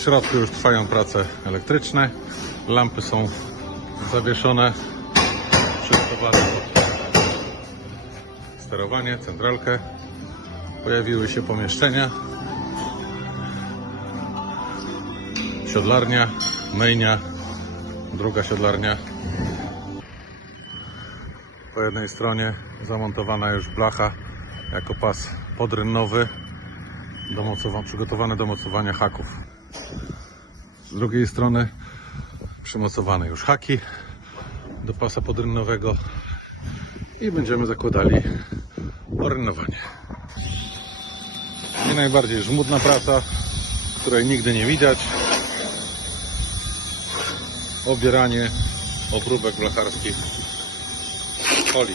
W środku już trwają prace elektryczne. Lampy są zawieszone, przygotowane sterowanie, centralkę. Pojawiły się pomieszczenia. Siodlarnia, myjnia, druga siodlarnia. Po jednej stronie zamontowana już blacha jako pas podrynnowy do przygotowany do mocowania haków. Z drugiej strony przymocowane już haki do pasa podrynnowego i będziemy zakładali orynowanie. I najbardziej żmudna praca, której nigdy nie widać. Obieranie obróbek blacharskich folii.